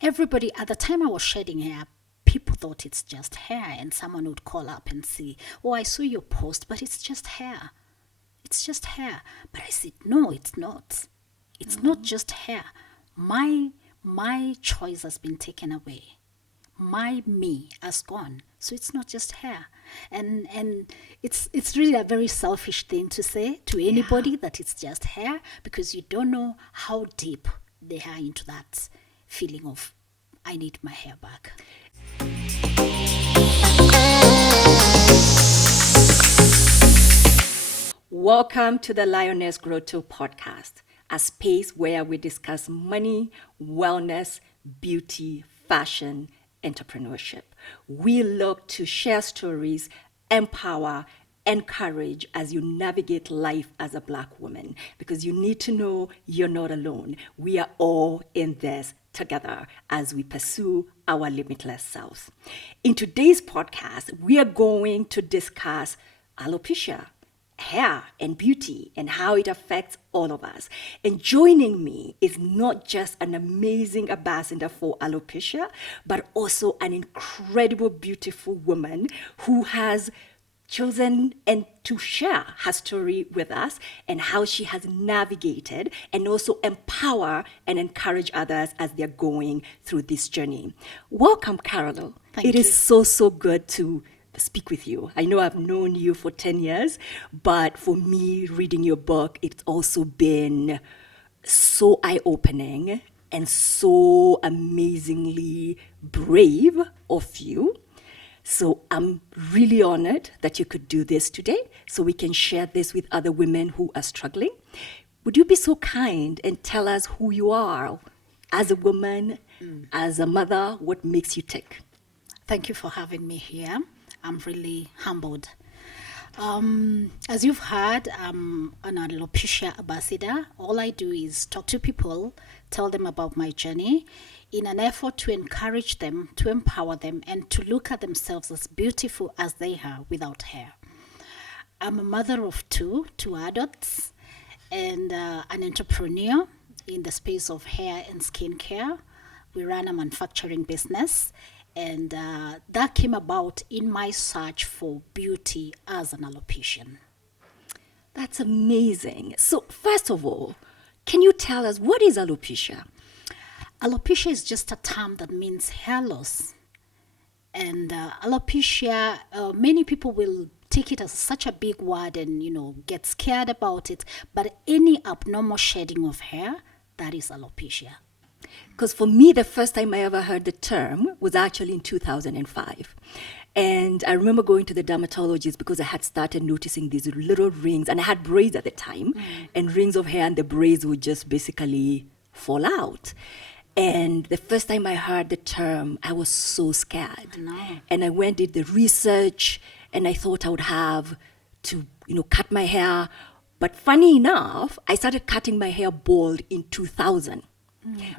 everybody, at the time I was shedding hair, people thought it's just hair, and someone would call up and say, "Oh, I saw your post, but it's just hair. It's just hair." But I said, "No, it's not. It's not just hair. My my choice has been taken away. My me has gone. So it's not just hair." And it's really a very selfish thing to say to anybody that it's just hair, because you don't know how deep they are into that feeling of, I need my hair back. Welcome to the Lioness Grotto podcast, a space where we discuss money, wellness, beauty, fashion, entrepreneurship. We look to share stories, empower, encourage as you navigate life as a Black woman, because you need to know you're not alone. We are all in this together as we pursue our limitless selves. In today's podcast, we are going to discuss alopecia, hair and beauty, and how it affects all of us. And joining me is not just an amazing ambassador for alopecia, but also an incredible, beautiful woman who has chosen and to share her story with us and how she has navigated and also empower and encourage others as they're going through this journey. Welcome, Carol. Thank It you. is so good to speak with you. I know I've known you for 10 years, but for me, reading your book, it's also been so eye-opening and so amazingly brave of you. So I'm really honored that you could do this today so we can share this with other women who are struggling. Would you be so kind and tell us who you are as a woman, as a mother, what makes you tick? Thank you for having me here. I'm really humbled. As you've heard, I'm an alopecia ambassador. All I do is talk to people, tell them about my journey, in an effort to encourage them, to empower them, and to look at themselves as beautiful as they are without hair. I'm a mother of two adults, and an entrepreneur in the space of hair and skincare. We run a manufacturing business, and that came about in my search for beauty as an alopecian. That's amazing. So, first of all, can you tell us what is alopecia? Alopecia is just a term that means hair loss. And alopecia, many people will take it as such a big word and, get scared about it. But any abnormal shedding of hair, that is alopecia. Because for me, the first time I ever heard the term was actually in 2005. And I remember going to the dermatologist because I had started noticing these little rings, and I had braids at the time, and rings of hair, and the braids would just basically fall out. And the first time I heard the term, I was so scared. No. And I went, did the research, and I thought I would have to, cut my hair. But funny enough, I started cutting my hair bald in 2000.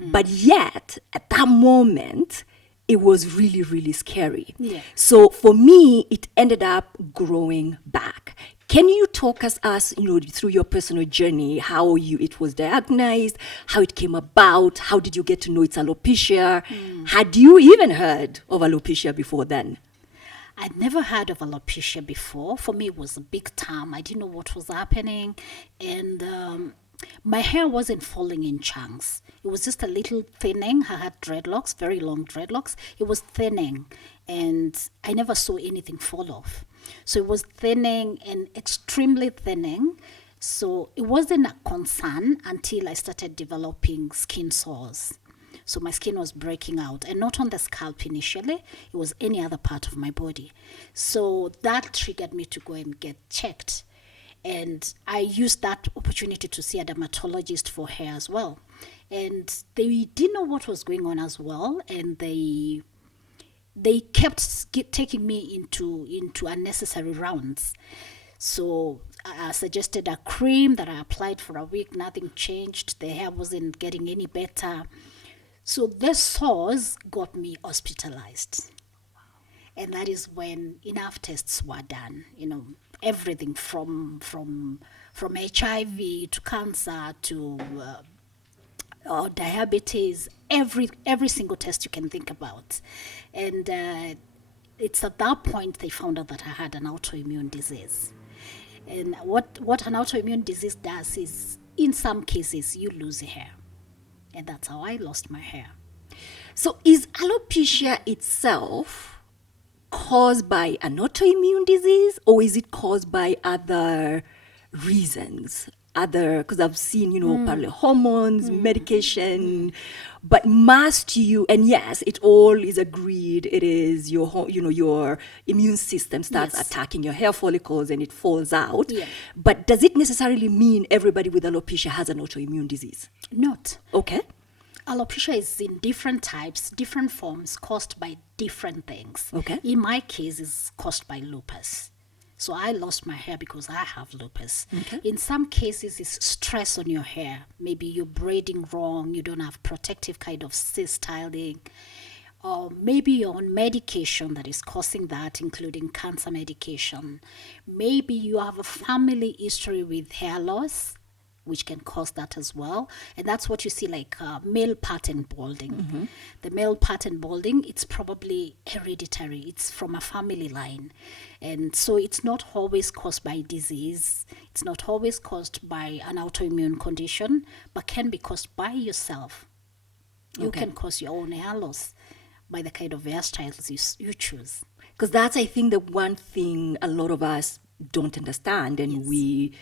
But yet, at that moment, it was really, really scary. Yeah. So for me, it ended up growing back. Can you talk us, through your personal journey, how it was diagnosed, how it came about, how did you get to know it's alopecia? Had you even heard of alopecia before then? I'd never heard of alopecia before. For me, it was a big term. I didn't know what was happening. And my hair wasn't falling in chunks. It was just a little thinning. I had dreadlocks, very long dreadlocks. It was thinning, and I never saw anything fall off. So it was thinning and extremely thinning. So it wasn't a concern until I started developing skin sores. So my skin was breaking out, and not on the scalp initially, it was any other part of my body. So that triggered me to go and get checked. And I used that opportunity to see a dermatologist for hair as well. And they didn't know what was going on as well, and they kept taking me into unnecessary rounds. So I suggested a cream that I applied for a week. Nothing changed. The hair wasn't getting any better. So the sores got me hospitalized. And that is when enough tests were done. Everything from HIV to cancer to or diabetes, every single test you can think about. And it's at that point they found out that I had an autoimmune disease. And what an autoimmune disease does is, in some cases, you lose hair. And that's how I lost my hair. So is alopecia itself caused by an autoimmune disease, or is it caused by other reasons? Because I've seen, probably hormones, medication, but must you, and yes, it all is agreed, it is your immune system starts Yes. attacking your hair follicles and it falls out. Yeah. But does it necessarily mean everybody with alopecia has an autoimmune disease? Not. Okay. Alopecia is in different types, different forms, caused by different things. Okay. In my case, it's caused by lupus. So I lost my hair because I have lupus. Okay. In some cases, it's stress on your hair. Maybe you're braiding wrong, you don't have protective kind of styling. Or maybe you're on medication that is causing that, including cancer medication. Maybe you have a family history with hair loss, which can cause that as well. And that's what you see, like male pattern balding. The male pattern balding, it's probably hereditary. It's from a family line. And so it's not always caused by disease. It's not always caused by an autoimmune condition, but can be caused by yourself. You Okay. can cause your own hair loss by the kind of hairstyles you choose. Because that's, I think, the one thing a lot of us don't understand. And we,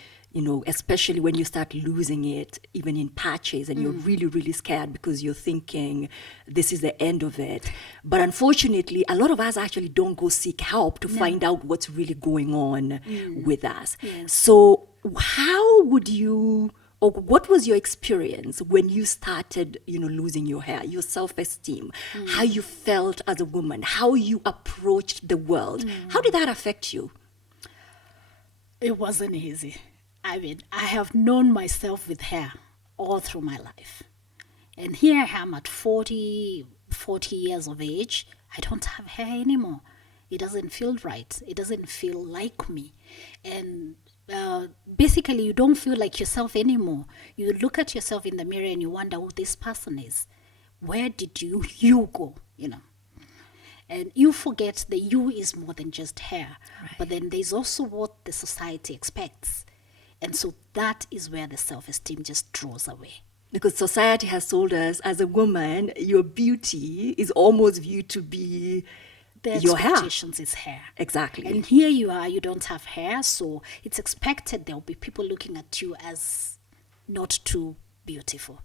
especially when you start losing it, even in patches, and you're really, really scared because you're thinking this is the end of it. But unfortunately, a lot of us actually don't go seek help to find out what's really going on with us. Yes. So how would you, or what was your experience when you started, losing your hair, your self-esteem, how you felt as a woman, how you approached the world? How did that affect you? It wasn't easy. I mean, I have known myself with hair all through my life. And here I am at 40 years of age. I don't have hair anymore. It doesn't feel right. It doesn't feel like me. And basically, you don't feel like yourself anymore. You look at yourself in the mirror and you wonder who this person is. Where did you go? And you forget that you is more than just hair. Right. But then there's also what the society expects. And so that is where the self-esteem just draws away. Because society has told us, as a woman, your beauty is almost viewed to be The your hair. expectations is hair. Exactly. And here you are, you don't have hair, so it's expected there'll be people looking at you as not too beautiful.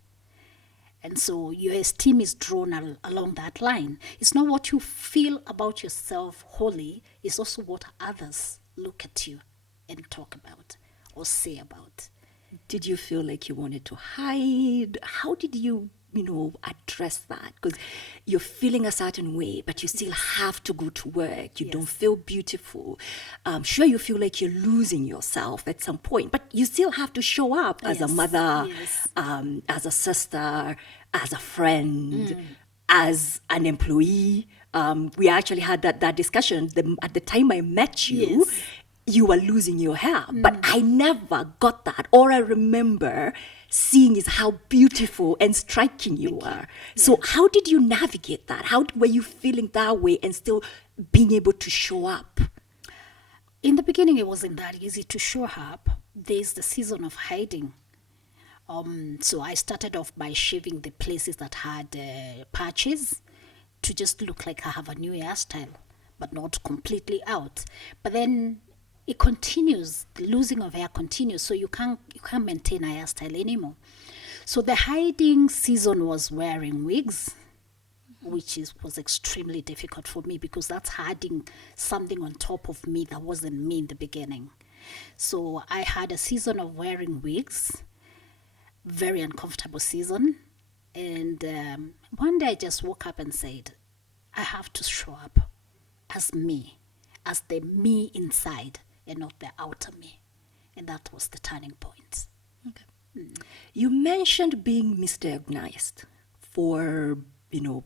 And so your esteem is drawn along that line. It's not what you feel about yourself wholly, it's also what others look at you and talk about or say about. Did you feel like you wanted to hide? How did you, address that? Because you're feeling a certain way, but you still have to go to work. You don't Yes. feel beautiful. Sure, you feel like you're losing yourself at some point, but you still have to show up as a Yes, mother, yes. as a sister, as a friend, as an employee. We actually had that discussion. At the time I met you, Yes. you were losing your hair, but I never got that. All I remember seeing is how beautiful and striking you were. So how did you navigate that? How were you feeling that way and still being able to show up? In the beginning, it wasn't that easy to show up. There's the season of hiding. So I started off by shaving the places that had patches to just look like I have a new hairstyle, but not completely out. But then it continues. The losing of hair continues, so you can't maintain a hairstyle anymore. So the hiding season was wearing wigs, which was extremely difficult for me because that's adding something on top of me that wasn't me in the beginning. So I had a season of wearing wigs, very uncomfortable season. And one day I just woke up and said, I have to show up as me, as the me inside and not the outer me. And that was the turning point. You mentioned being misdiagnosed for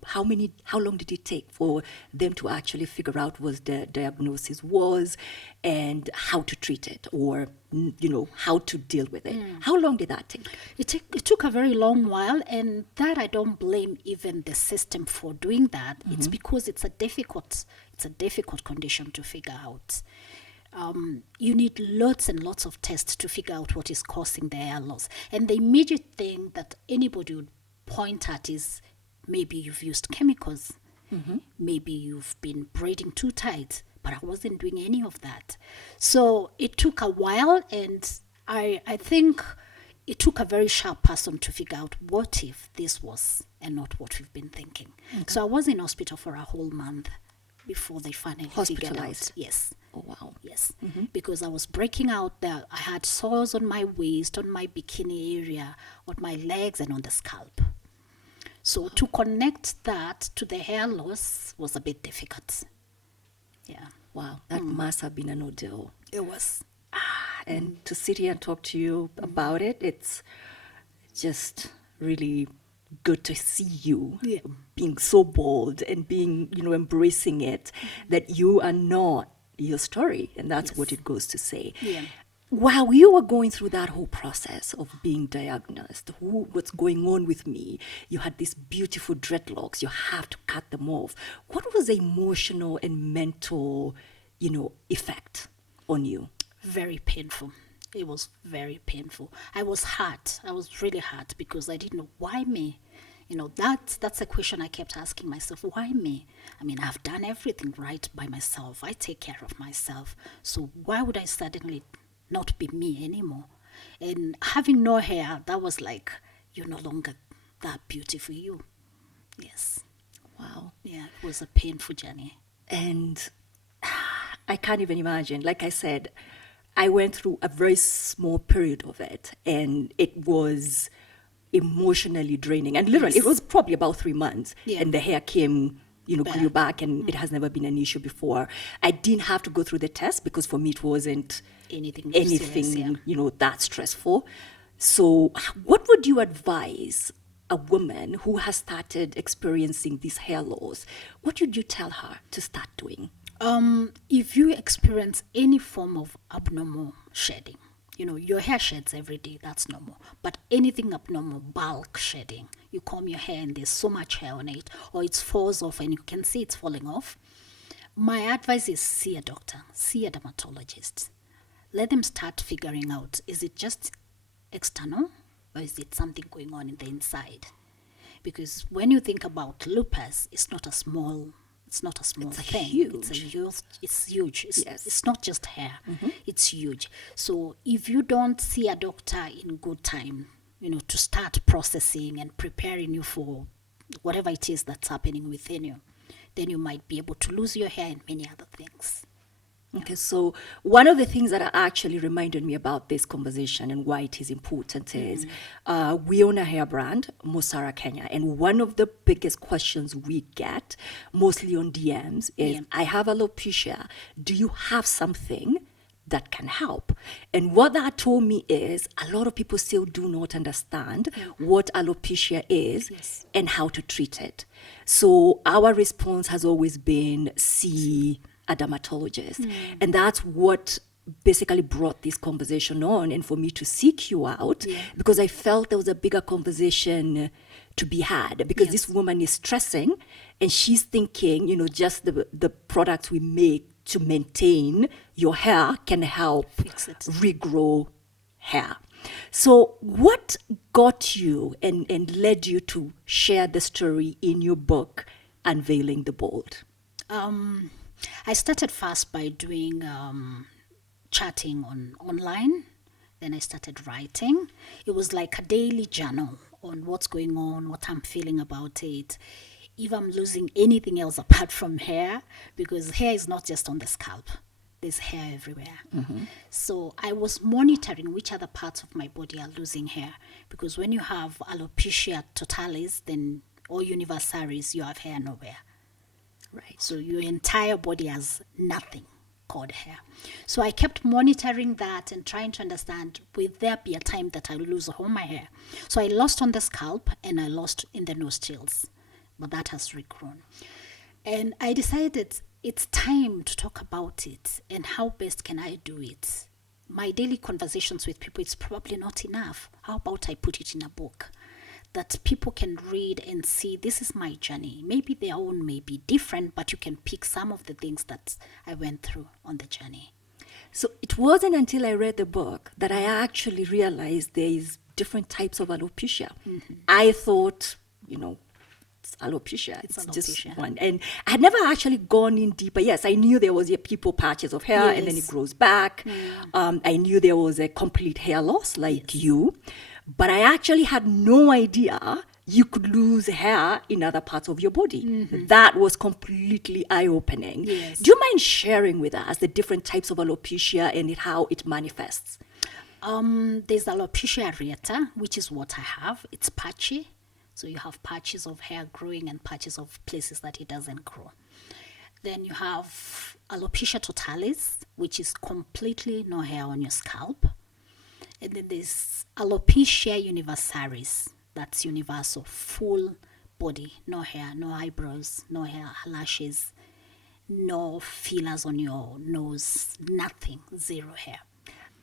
how long did it take for them to actually figure out what the diagnosis was and how to treat it, or how to deal with it? How long did that take? It took a very long while, and that I don't blame even the system for doing that. It's because it's a difficult condition to figure out. You need lots and lots of tests to figure out what is causing the hair loss. And the immediate thing that anybody would point at is maybe you've used chemicals, maybe you've been braiding too tight, but I wasn't doing any of that. So it took a while, and I think it took a very sharp person to figure out what if this was and not what we've been thinking. So I was in hospital for a whole month before they finally figured out. Hospitalized? Yes. Oh, wow. Yes, because I was breaking out there. I had sores on my waist, on my bikini area, on my legs, and on the scalp. So to connect that to the hair loss was a bit difficult. Yeah. Wow, that must have been an ordeal. It was. And to sit here and talk to you about it, it's just really good to see you being so bold and being, embracing it, that you are not your story. And that's what it goes to say. Yeah. While you were going through that whole process of being diagnosed, what's going on with me? You had these beautiful dreadlocks, you have to cut them off. What was the emotional and mental, effect on you? Very painful. It was very painful. I was hurt. I was really hurt because I didn't know why me. That's a question I kept asking myself. Why me? I mean, I've done everything right by myself. I take care of myself. So why would I suddenly not be me anymore? And having no hair, that was like, you're no longer that beautiful you. Yes. Wow. Yeah, it was a painful journey. And I can't even imagine. Like I said, I went through a very small period of it, and it was emotionally draining. And literally, it was probably about 3 months, and the hair came, grew back, and it has never been an issue before. I didn't have to go through the test because for me it wasn't Anything serious, that stressful. So what would you advise a woman who has started experiencing these hair loss? What would you tell her to start doing? If you experience any form of abnormal shedding, your hair sheds every day, that's normal. But anything abnormal, bulk shedding, you comb your hair and there's so much hair on it, or it falls off and you can see it's falling off, my advice is see a doctor, see a dermatologist. Let them start figuring out, is it just external or is it something going on in the inside? Because when you think about lupus, it's not a small thing. Huge. It's huge. Yes. It's not just hair. It's huge. So if you don't see a doctor in good time, to start processing and preparing you for whatever it is that's happening within you, then you might be able to lose your hair and many other things. Okay, so one of the things that actually reminded me about this conversation and why it is important is we own a hair brand, Mosara Kenya, and one of the biggest questions we get, mostly on DMs, is I have alopecia. Do you have something that can help? And what that told me is a lot of people still do not understand what alopecia is and how to treat it. So our response has always been see a dermatologist. And that's what basically brought this conversation on, and for me to seek you out, because I felt there was a bigger conversation to be had, because this woman is stressing and she's thinking, just the products we make to maintain your hair can help regrow hair. So what got you and led you to share the story in your book, Unveiling the Bold? I started first by doing chatting online. Then I started writing. It was like a daily journal on what's going on, what I'm feeling about it, if I'm losing anything else apart from hair, because hair is not just on the scalp. There's hair everywhere. So I was monitoring which other parts of my body are losing hair, because when you have alopecia totalis, then or universalis, you have hair nowhere. Right. So your entire body has nothing called hair. So I kept monitoring that and trying to understand, will there be a time that I lose all my hair? So I lost on the scalp and I lost in the nostrils. but that has regrown. And I decided it's time to talk about it and how best can I do it. My daily conversations with people, it's probably not enough. How about I put it in a book that people can read and see this is my journey? Maybe their own may be different, but you can pick some of the things that I went through on the journey. So it wasn't until I read the book that I actually realized there is different types of alopecia. I thought, it's alopecia. It's just alopecia. one. And I had never actually gone in deeper. Yes, I knew there was a people patches of hair and then it Yes. grows back. I knew there was a complete hair loss like you. But I actually had no idea you could lose hair in other parts of your body. That was completely eye-opening. Yes. Do you mind sharing with us the different types of alopecia and how it manifests? There's alopecia areata, which is what I have. It's patchy. So you have patches of hair growing and patches of places that it doesn't grow. Then you have alopecia totalis, which is completely no hair on your scalp. And then there's alopecia universalis, that's universal, full body, no hair, no eyebrows, no hair, lashes, no fillers on your nose, nothing, zero hair.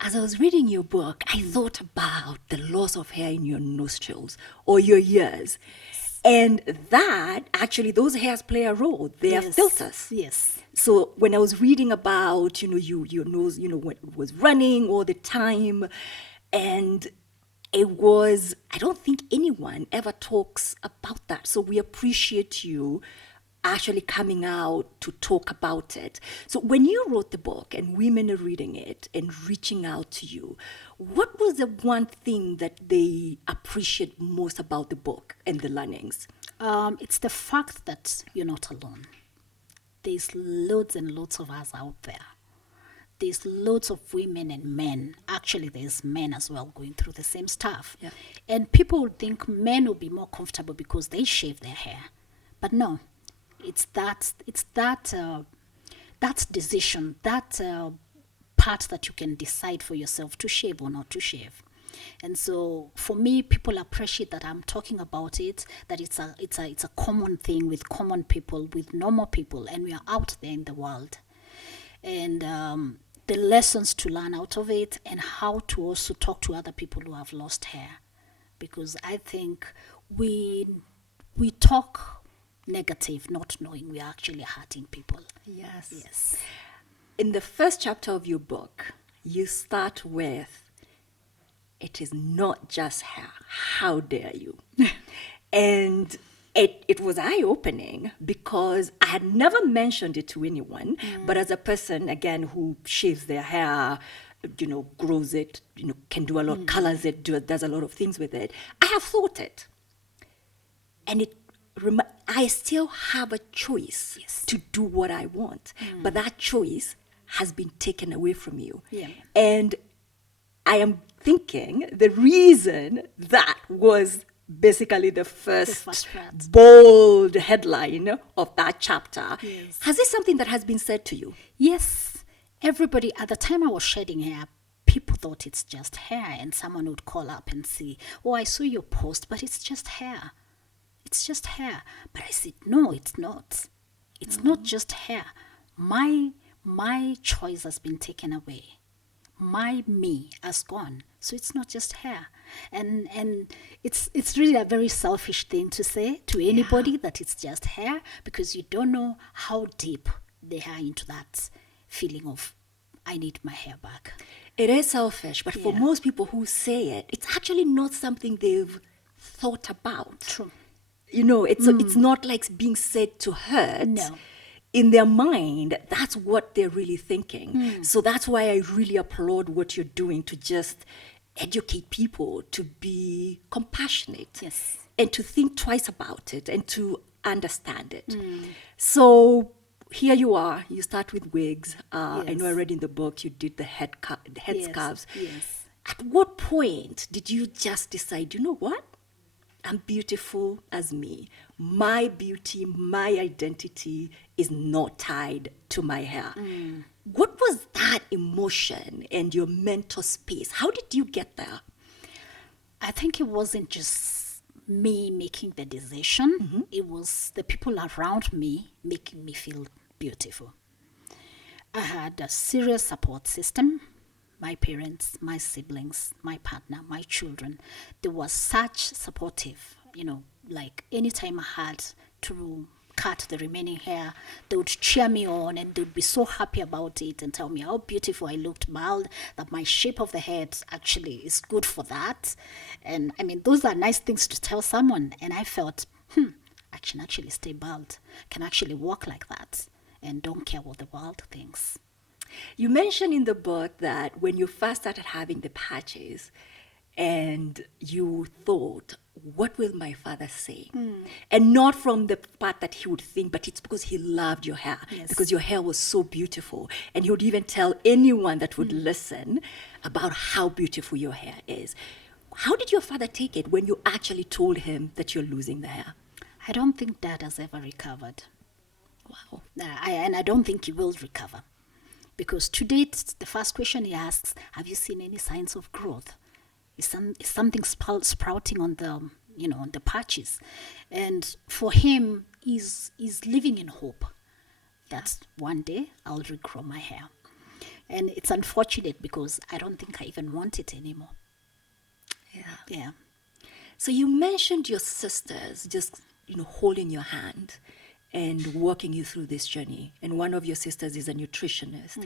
As I was reading your book, I thought about the loss of hair in your nostrils or your ears. And that, actually, those hairs play a role. They are Yes. filters. Yes. So when I was reading about, your nose, when it was running all the time, and I don't think anyone ever talks about that. So we appreciate you actually coming out to talk about it. So when you wrote the book and women are reading it and reaching out to you, what was the one thing that they appreciate most about the book and the learnings? It's the fact that you're not alone. There's loads and loads of us out there. There's loads of women and men. Actually, there's men as well going through the same stuff. Yeah. And people would think men will be more comfortable because they shave their hair. But no, it's that decision, that part that you can decide for yourself to shave or not to shave. And so for me, people appreciate that I'm talking about it, that it's a common thing with common people, with normal people, and we are out there in the world. And the lessons to learn out of it, and how to also talk to other people who have lost hair. Because I think we talk negative, not knowing we are actually hurting people. Yes. Yes. In the first chapter of your book, you start with, it is not just hair. How dare you? And it was eye-opening because I had never mentioned it to anyone, but as a person, again, who shaves their hair, grows it, can do a lot, colors it, does a lot of things with it, I have thought it. And I still have a choice Yes. to do what I want, but that choice has been taken away from you. Yeah. And I am thinking the reason that was basically the first part. bold headline of that chapter. Yes. Has this something that has been said to you? Yes. Everybody, at the time I was shedding hair, people thought it's just hair, and someone would call up and say, "Oh, I saw your post, but it's just hair. It's just hair." But I said, "No, it's not. It's not just hair. My choice has been taken away. My me has gone. So it's not just hair." And it's really a very selfish thing to say to anybody that it's just hair, because you don't know how deep they are into that feeling of, I need my hair back. It is selfish, but for Yeah. most people who say it, it's actually not something they've thought about. True. It's not like being said to hurt. No. In their mind, that's what they're really thinking. So that's why I really applaud what you're doing to just educate people to be compassionate. Yes. And to think twice about it and to understand it. So here you are. You start with wigs. I know I read in the book you did the head scarves. Yes. At what point did you just decide, you know what? I'm beautiful as me. My beauty, my identity is not tied to my hair. What was that emotion and your mental space? How did you get there? I think it wasn't just me making the decision. It was the people around me making me feel beautiful. I had a serious support system. My parents, my siblings, my partner, my children. They were such supportive, like anytime I had to cut the remaining hair, they would cheer me on and they'd be so happy about it and tell me how beautiful I looked bald, that my shape of the head actually is good for that. And I mean, those are nice things to tell someone. And I felt, I can actually stay bald, can actually walk like that, and don't care what the world thinks. You mentioned in the book that when you first started having the patches and you thought, what will my father say? And not from the part that he would think, but it's because he loved your hair, Yes. because your hair was so beautiful. And he would even tell anyone that would listen about how beautiful your hair is. How did your father take it when you actually told him that you're losing the hair? I don't think Dad has ever recovered. Wow. And I don't think he will recover. Because to date, the first question he asks, have you seen any signs of growth? Is something sprouting on the, on the patches? And for him, he's living in hope that one day I'll regrow my hair. And it's unfortunate because I don't think I even want it anymore. Yeah. Yeah. So you mentioned your sisters just, holding your hand and walking you through this journey. And one of your sisters is a nutritionist.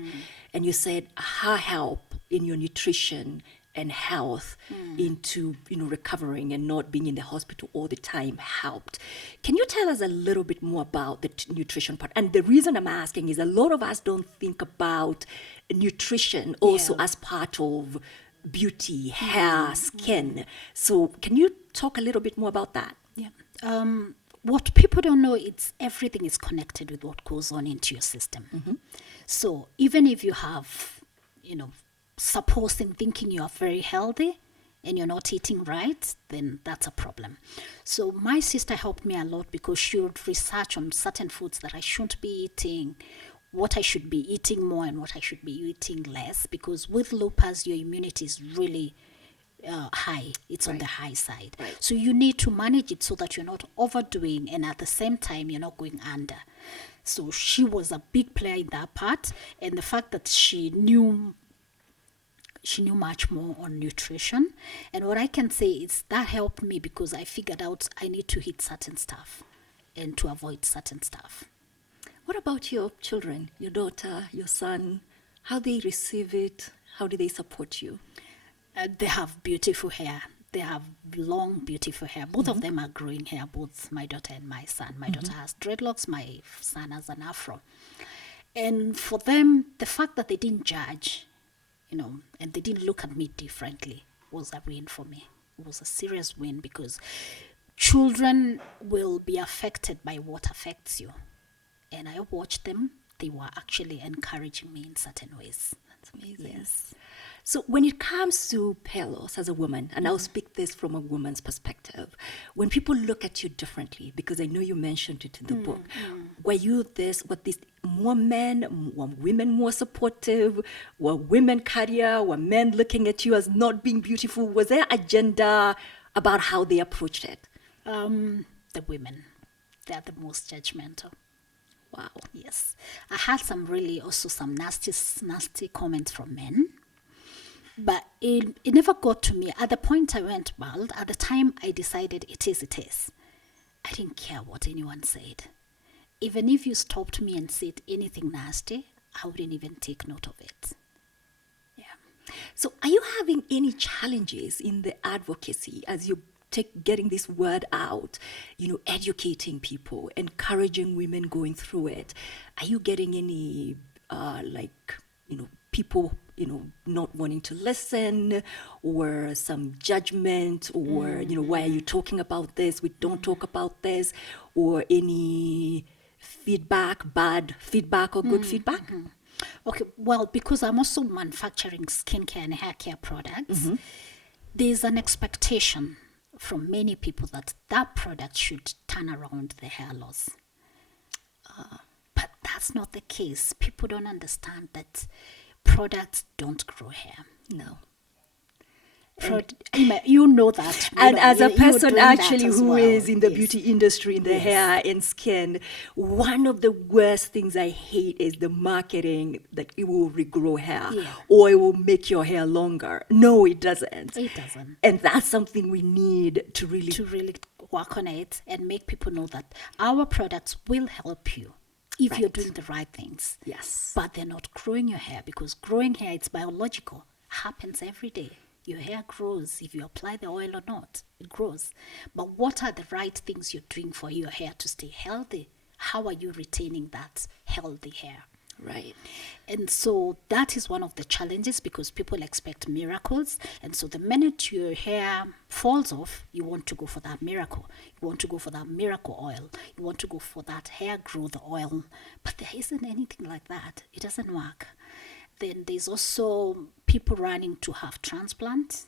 And you said her help in your nutrition and health into, recovering and not being in the hospital all the time helped. Can you tell us a little bit more about the nutrition part? And the reason I'm asking is a lot of us don't think about nutrition also as part of beauty, hair, skin. So can you talk a little bit more about that? Yeah. What people don't know, it's everything is connected with what goes on into your system. So even if you have, supposing thinking you are very healthy and you're not eating right, then that's a problem. So my sister helped me a lot because she would research on certain foods that I shouldn't be eating, what I should be eating more and what I should be eating less, because with lupus, your immunity is really high. It's on the high side. Right. So you need to manage it so that you're not overdoing and at the same time you're not going under. So she was a big player in that part, and the fact that she knew much more on nutrition. And what I can say is that helped me because I figured out I need to eat certain stuff and to avoid certain stuff. What about your children, your daughter, your son? How they receive it? How do they support you? They have beautiful hair. They have long, beautiful hair. Both of them are growing hair, both my daughter and my son. My daughter has dreadlocks, my son has an afro. And for them, the fact that they didn't judge, and they didn't look at me differently was a win for me. It was a serious win because children will be affected by what affects you. And I watched them. They were actually encouraging me in certain ways. That's amazing. Yes. So when it comes to hair loss as a woman, and I'll speak this from a woman's perspective, when people look at you differently, because I know you mentioned it in the book, were these more men, were women more supportive, were women career, were men looking at you as not being beautiful? Was there agenda about how they approached it? The women, they're the most judgmental. Wow. Yes. I had some nasty comments from men. But it never got to me. At the point I went bald, at the time I decided it is. I didn't care what anyone said. Even if you stopped me and said anything nasty, I wouldn't even take note of it. Yeah. So are you having any challenges in the advocacy as you getting this word out, educating people, encouraging women going through it? Are you getting any, people, not wanting to listen, or some judgment, or, why are you talking about this? We don't talk about this, or any feedback, bad feedback or good feedback? Okay, well, because I'm also manufacturing skincare and hair care products, there's an expectation from many people that product should turn around the hair loss. But that's not the case. People don't understand that products don't grow hair. No. You know that. And as a you're person doing that actually as who well. is in the Yes. beauty industry, in the Yes. hair and skin, one of the worst things I hate is the marketing that it will regrow hair Yeah. or it will make your hair longer. No, it doesn't. It doesn't. And that's something we need to really To really work on it and make people know that our products will help you if you're Right. doing the right things. Yes. But they're not growing your hair, because growing hair, it's biological, happens every day. Your hair grows if you apply the oil or not. It grows. But what are the right things you're doing for your hair to stay healthy? How are you retaining that healthy hair? Right. And so that is one of the challenges, because people expect miracles. And so the minute your hair falls off, you want to go for that miracle. You want to go for that miracle oil. You want to go for that hair growth oil. But there isn't anything like that. It doesn't work. Then there's also people running to have transplants.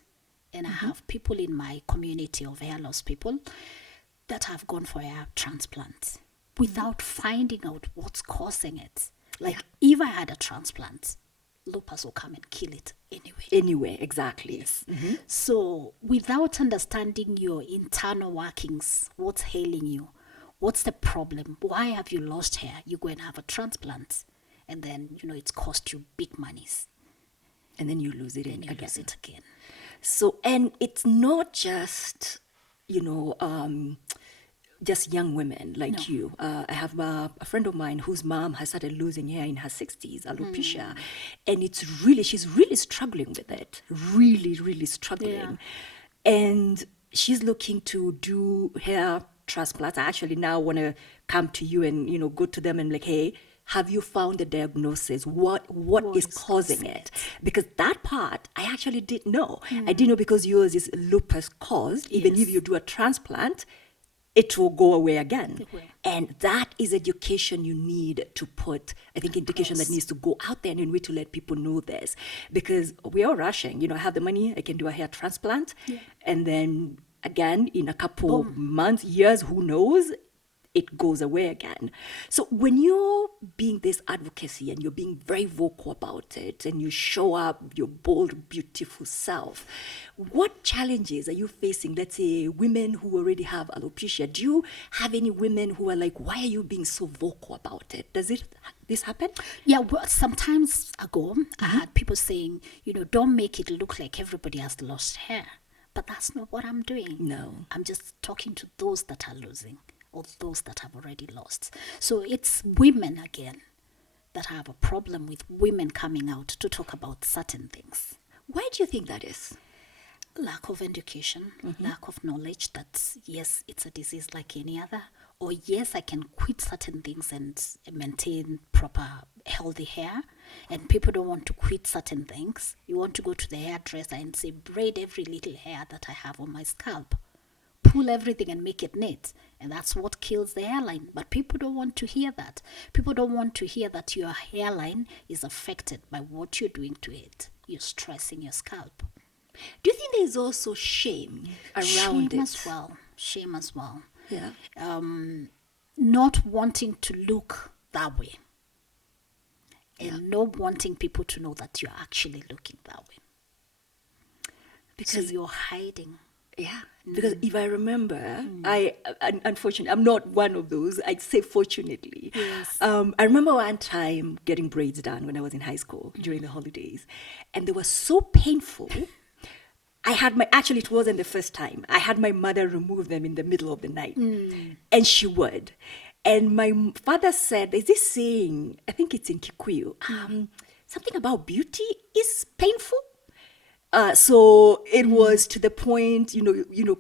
And I have people in my community of hair loss people that have gone for hair transplants without finding out what's causing it. Like, if I had a transplant, lupus will come and kill it anyway. Anyway, exactly. Yes. So, without understanding your internal workings, what's ailing you, what's the problem, why have you lost hair, you go and have a transplant, and then it's cost you big monies, And then you lose it and you again. lose it again. So, and it's not just, just young women like No. you. I have a friend of mine whose mom has started losing hair in her 60s, alopecia. And she's really struggling with it. Really, really struggling. And she's looking to do hair transplants. I actually now want to come to you and, go to them and like, hey, have you found the diagnosis? What is causing it? Because that part I actually didn't know. I didn't know, because yours is lupus caused. Even if Yes. you do a transplant, it will go away again. It will. And that is education you need to put, I think, education that Across. needs to go out there, and we need to let people know this. Because we are rushing. I have the money, I can do a hair transplant. And then again, in a couple months, years, who knows, it goes away again. So when you're being this advocacy and you're being very vocal about it and you show up your bold, beautiful self, what challenges are you facing? Let's say women who already have alopecia. Do you have any women who are like, why are you being so vocal about it? Does this happen? Yeah, well, sometimes ago, I had people saying, don't make it look like everybody has lost hair. But that's not what I'm doing. No. I'm just talking to those that are losing, or those that have already lost. So it's women again that have a problem with women coming out to talk about certain things. Why do you think that is? Lack of education, lack of knowledge that, yes, it's a disease like any other, or yes, I can quit certain things and maintain proper healthy hair. And people don't want to quit certain things. You want to go to the hairdresser and say, braid every little hair that I have on my scalp, pull everything and make it neat. And that's what kills the hairline. But people don't want to hear that. People don't want to hear that your hairline is affected by what you're doing to it. You're stressing your scalp. Do you think there's also shame around Shame it? as well. Shame as well. Yeah. Not wanting to look that way. And not wanting people to know that you're actually looking that way. Because you're hiding. Yeah, because if I remember, unfortunately, I'm not one of those. I'd say fortunately. Yes. I remember one time getting braids done when I was in high school during the holidays, and they were so painful. Actually, it wasn't the first time. I had my mother remove them in the middle of the night, and she would. And my father said, there's this saying, I think it's in Kikuyu, something about beauty is painful. So it was to the point,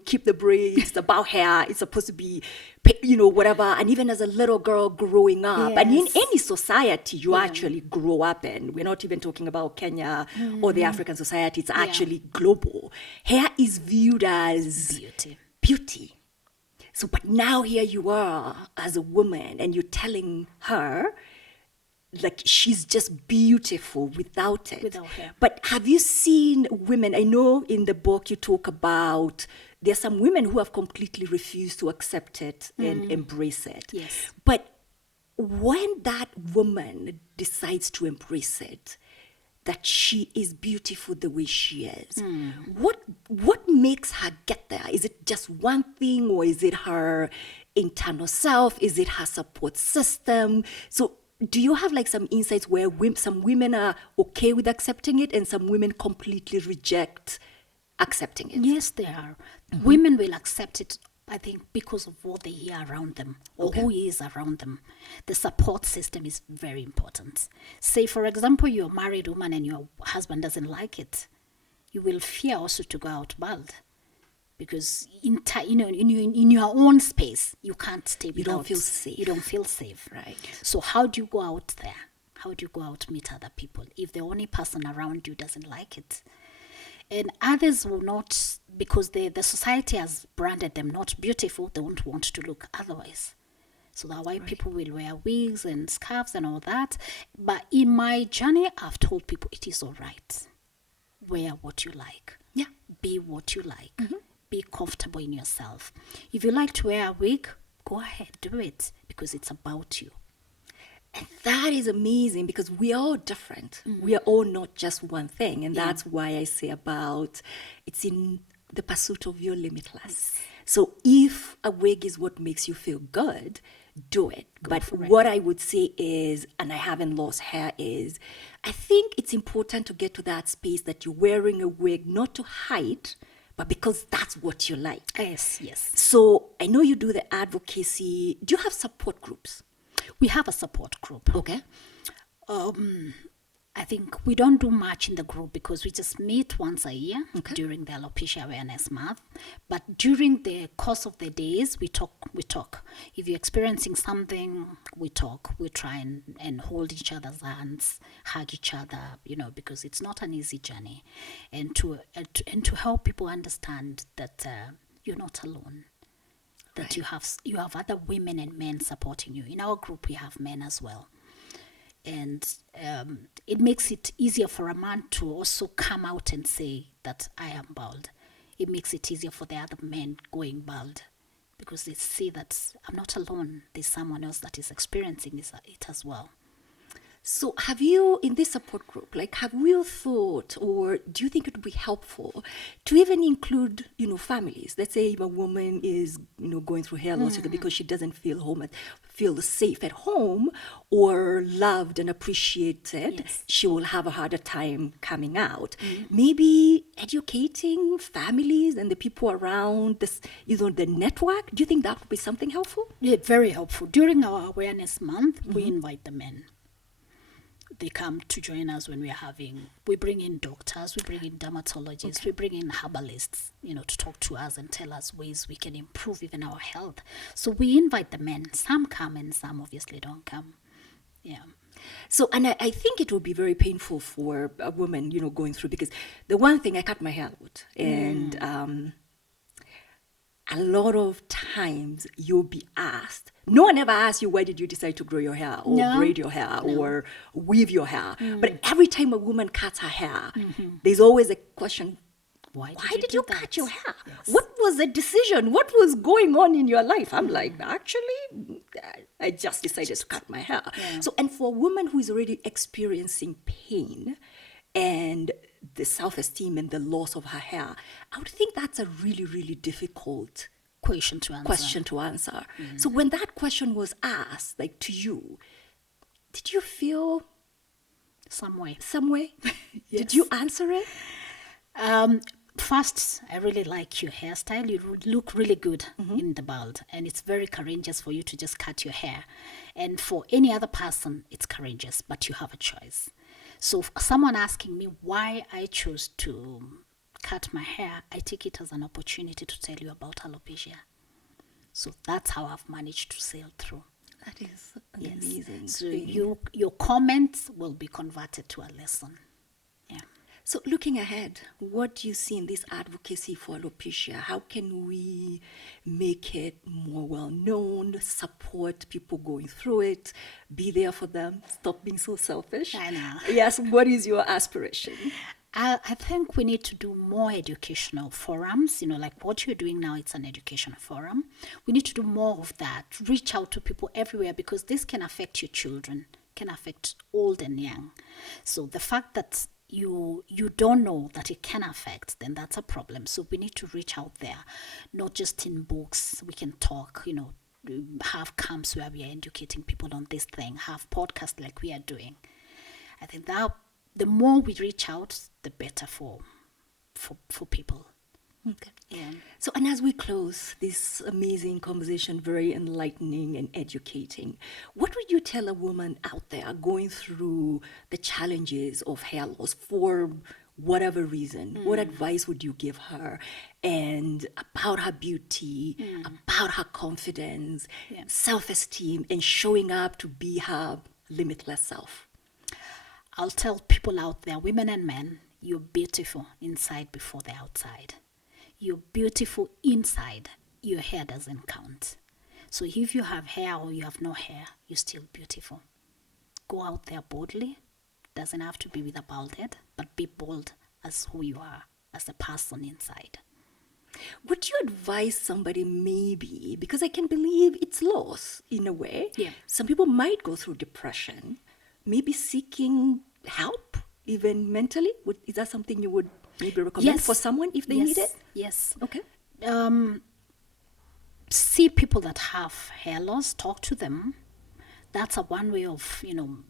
keep the braids, it's about hair, it's supposed to be, whatever. And even as a little girl growing up, and in Yes. any society you actually grow up in, we're not even talking about Kenya or the African society, it's actually global. Hair is viewed as beauty. So, but now here you are as a woman and you're telling her, like, she's just beautiful without it. Without hair. But have you seen women? I know in the book you talk about there's some women who have completely refused to accept it and embrace it. Yes. But when that woman decides to embrace it, that she is beautiful the way she is. What makes her get there? Is it just one thing, or is it her internal self? Is it her support system? So do you have like some insights where some women are okay with accepting it and some women completely reject accepting it? Yes, they are. Women will accept it, I think, because of what they hear around them or who is around them. The support system is very important. Say, for example, you're a married woman and your husband doesn't like it. You will fear also to go out bald because in your own space, you can't stay without. You don't feel safe. You don't feel safe. Right. So how do you go out there? How do you go out to meet other people if the only person around you doesn't like it? And others will not, because the society has branded them not beautiful, they won't want to look otherwise. So that's why people will wear wigs and scarves and all that. But in my journey, I've told people it is all right. Wear what you like. Yeah. Be what you like. Be comfortable in yourself. If you like to wear a wig, go ahead, do it, because it's about you. And that is amazing because we are all different. We are all not just one thing. And that's why I say about it's in the pursuit of your limitless. So if a wig is what makes you feel good, do it. But what I would say is, and I haven't lost hair, is I think it's important to get to that space that you're wearing a wig not to hide, but because that's what you like. Yes, yes. So I know you do the advocacy. Do you have support groups? We have a support group. Okay. I think we don't do much in the group because we just meet once a year during the Alopecia Awareness Month. But during the course of the days, we talk. If you're experiencing something, we talk. We try and hold each other's hands, hug each other, because it's not an easy journey. And to help people understand that you're not alone. That you have other women and men supporting you. In our group, we have men as well. And it makes it easier for a man to also come out and say that I am bald. It makes it easier for the other men going bald because they see that I'm not alone. There's someone else that is experiencing it as well. So have you, in this support group, have you thought, or do you think it would be helpful to even include, families? Let's say if a woman is, going through hair loss because she doesn't feel safe at home or loved and appreciated, she will have a harder time coming out. Maybe educating families and the people around this, the network. Do you think that would be something helpful? Yeah, very helpful. During our awareness month, we invite the men. They come to join us when we bring in doctors, we bring in dermatologists, we bring in herbalists, to talk to us and tell us ways we can improve even our health. So we invite the men. Some come and some obviously don't come. Yeah. So, and I think it will be very painful for a woman, going through, because the one thing, I cut my hair out, and a lot of times you'll be asked, no one ever asks you, why did you decide to grow your hair or braid your hair or weave your hair? But every time a woman cuts her hair, there's always a question, why did you cut your hair? Yes. What was the decision? What was going on in your life? I'm like, actually, I just decided to cut my hair. Yeah. So, and for a woman who is already experiencing pain and the self-esteem and the loss of her hair, I would think that's a really, really difficult question to answer. So when that question was asked, to you, did you feel some way? Yes. Did you answer it? First, I really like your hairstyle. You look really good in the bald, and it's very courageous for you to just cut your hair. And for any other person, it's courageous, but you have a choice. So someone asking me why I chose to cut my hair, I take it as an opportunity to tell you about alopecia. So that's how I've managed to sail through. That is amazing. So your comments will be converted to a lesson. Yeah. So looking ahead, what do you see in this advocacy for alopecia? How can we make it more well-known, support people going through it, be there for them, stop being so selfish? I know. Yes, what is your aspiration? I think we need to do more educational forums, like what you're doing now, it's an educational forum. We need to do more of that, reach out to people everywhere because this can affect your children, can affect old and young. So the fact that you don't know that it can affect, then that's a problem. So we need to reach out there, not just in books. We can talk, have camps where we are educating people on this thing, have podcasts like we are doing. I think that the more we reach out, the better for people. Okay. Yeah. So, and as we close this amazing conversation, very enlightening and educating, what would you tell a woman out there going through the challenges of hair loss for whatever reason? What advice would you give her? And about her beauty, about her confidence, self-esteem, and showing up to be her limitless self? I'll tell people out there, women and men, you're beautiful inside before the outside. You're beautiful inside. Your hair doesn't count. So if you have hair or you have no hair, you're still beautiful. Go out there boldly. Doesn't have to be with a bald head, but be bold as who you are, as a person inside. Would you advise somebody maybe, because I can believe it's loss in a way, Yeah. some people might go through depression, maybe seeking help, even mentally? Is that something you would maybe recommend for someone if they need it? Yes. Okay. See people that have hair loss, talk to them. That's a one way of,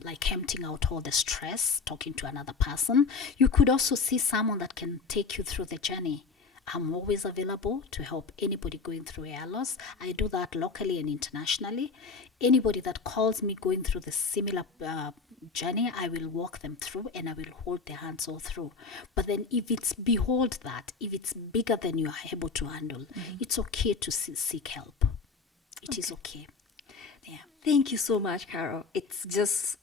like emptying out all the stress, talking to another person. You could also see someone that can take you through the journey. I'm always available to help anybody going through hair loss. I do that locally and internationally. Anybody that calls me going through the similar journey, I will walk them through and I will hold their hands all through. But then if it's if it's bigger than you are able to handle, it's okay to seek help. It is okay. Yeah. Thank you so much, Carol. It's just,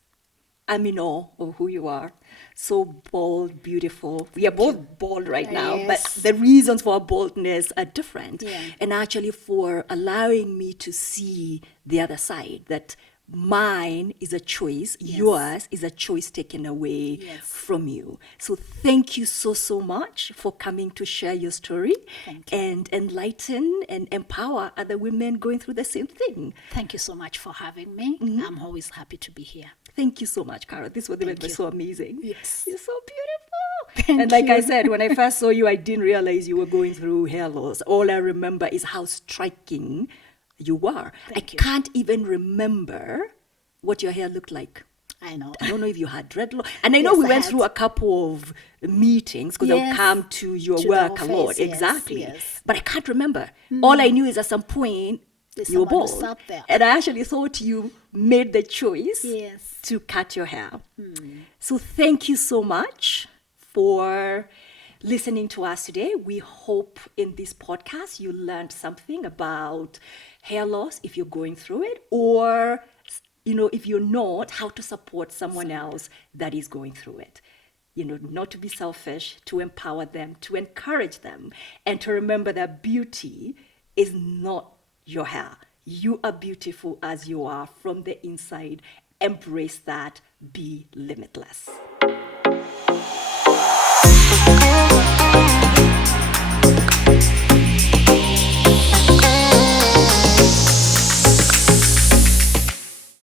I'm in awe of who you are. So bold, beautiful. We are both bold right now, but Yes. the reasons for our boldness are different. Yeah. And actually for allowing me to see the other side, that mine is a choice, yours is a choice taken away Yes. from you. So thank you so, so much for coming to share your story Thank you. and enlighten and empower other women going through the same thing. Thank you so much for having me. I'm always happy to be here. Thank you so much, Carol. This was Thank you. so amazing. Yes. You're so beautiful. Thank and like I you. said, when I first saw you, I didn't realize you were going through hair loss. All I remember is how striking you were. Thank you. Can't even remember what your hair looked like. I know. I don't know if you had dreadlocks. And I know Yes, we I went had. through a couple of meetings because I'll Yes. come to your To the work a lot. office, yes, Exactly. yes. But I can't remember. All I knew is at some point There's you were someone who bald. sat there. And I actually thought you made the choice Yes. to cut your hair. So thank you so much for listening to us today. We hope in this podcast you learned something about hair loss if you're going through it, or if you're not, how to support someone else that is going through it. Not to be selfish, to empower them, to encourage them, and to remember that beauty is not your hair. You are beautiful as you are from the inside. Embrace that. Be limitless.